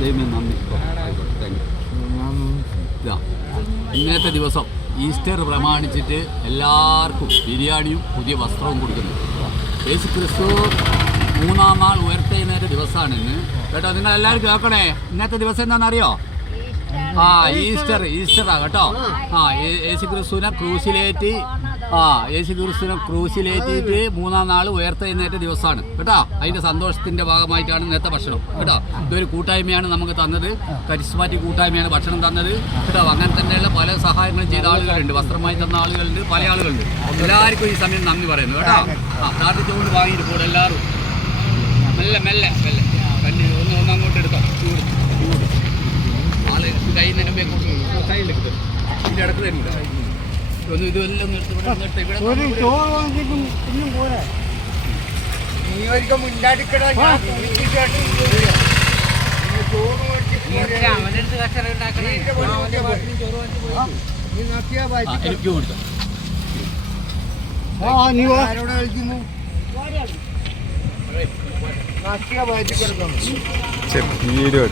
ദൈവമേ നന്ദി. ഇന്നത്തെ ദിവസം ഈസ്റ്റർ പ്രമാണിച്ചിട്ട് എല്ലാവർക്കും ബിരിയാണിയും പുതിയ വസ്ത്രവും കൊടുക്കുന്നു. യേശു ക്രിസ്തു 3-ാം നാൾ ഉയർത്തെഴുന്നേറ്റ ദിവസമാണ് ഇന്ന് കേട്ടോ. നിങ്ങൾ എല്ലാവരും കേൾക്കണേ. ഇന്നത്തെ ദിവസം എന്താണെന്നറിയോ? ഈസ്റ്ററാ കേട്ടോ. യേശു ക്രിസ്തുവിനെ ക്രൂശിലേറ്റി ക്രൂശിലേറ്റിട്ട് 3-ാം നാൾ ഉയർത്തെഴുന്നേറ്റ ദിവസമാണ് കേട്ടോ. അതിൻ്റെ സന്തോഷത്തിൻ്റെ ഭാഗമായിട്ടാണ് ഇന്നത്തെ ഭക്ഷണം കേട്ടോ. ഇതൊരു കൂട്ടായ്മയാണ് നമുക്ക് തന്നത്. കരിസ്മാറ്റിക് കൂട്ടായ്മയാണ് ഭക്ഷണം തന്നത് കേട്ടോ. അങ്ങനെ തന്നെയുള്ള പല സഹായങ്ങളും ചെയ്ത ആളുകളുണ്ട്. വസ്ത്രമായി തന്ന ആളുകളുണ്ട്, പല ആളുകളുണ്ട്. എല്ലാവർക്കും ഈ സമയം നന്ദി പറയുന്നു കേട്ടോ. പ്രാർത്ഥിച്ചുകൊണ്ട് വാങ്ങിയിട്ട് പോലും എല്ലാവരും മെല്ലെ മെല്ലെ മെല്ലെ കണ്ടി ഒന്ന് അങ്ങോട്ട് എടുത്തോ. ചൂട് ആള് കൈ നിലമ്പേ സൈഡിലേക്ക് തരും. ഇതിൻ്റെ ഇടക്ക് തരില്ല. ഒന്ന് ഇതെല്ലാം എനിക്ക് കൊടുത്തു. വീഡിയോ